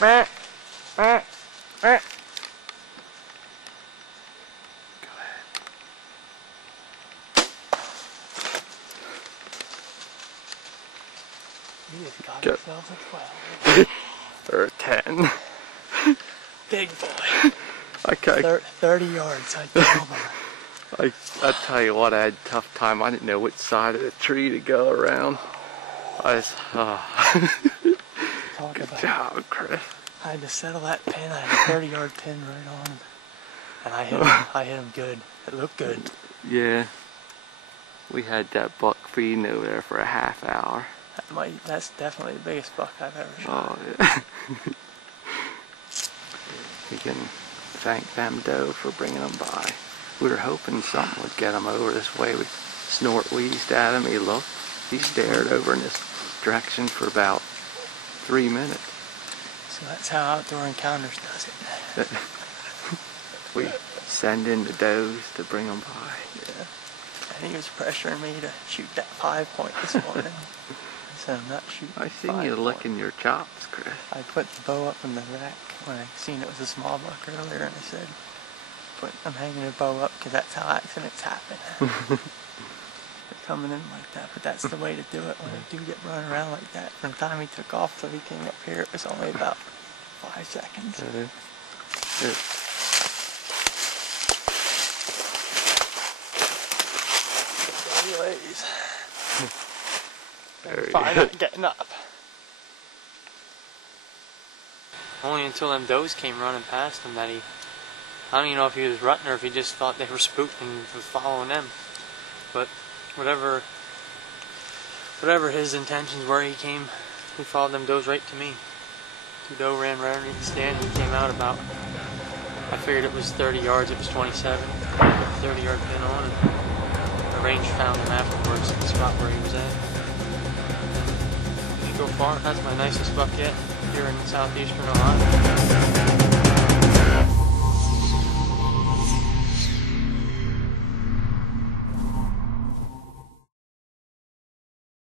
Meh. Meh. Meh. Go ahead. You just got Go. yourself a 12. Or a 10. Big boy. Okay. 30 yards, I killed him. I tell you what, I had a tough time. I didn't know which side of the tree to go around. I was, Talk good about job, Chris. I had to settle that pin. I had a 30-yard pin right on him. And I hit him good. It looked good. Yeah. We had that buck feeding over there for a half hour. That's definitely the biggest buck I've ever shot. Oh, yeah. You can thank them doe for bringing them by. We were hoping something would get him over this way. We snort wheezed at him. He looked. He stared over in this direction for about 3 minutes. So that's how Outdoor Encounters does it. We send in the does to bring them by. Yeah. And he was pressuring me to shoot that 5-point this morning. I said, I'm not shooting I seen you licking your chops, Chris. I put the bow up in the rack when I seen it was a small buck earlier, and I said, I'm hanging the bow up because that's how accidents happen. They're coming in like that, but that's the way to do it when they do get run around like that. From the time he took off till he came up here, it was only about 5 seconds. Anyways, finally getting up. Only until them does came running past him that I don't even know if he was rutting or if he just thought they were spooked and was following them. But whatever his intentions were, he followed them does right to me. Two doe ran right underneath the stand and he came out about, I figured it was 30 yards, it was 27, 30-yard pin on, and the range found him afterwards at the spot where he was at. Didn't go far. That's my nicest buck yet here in southeastern Ohio.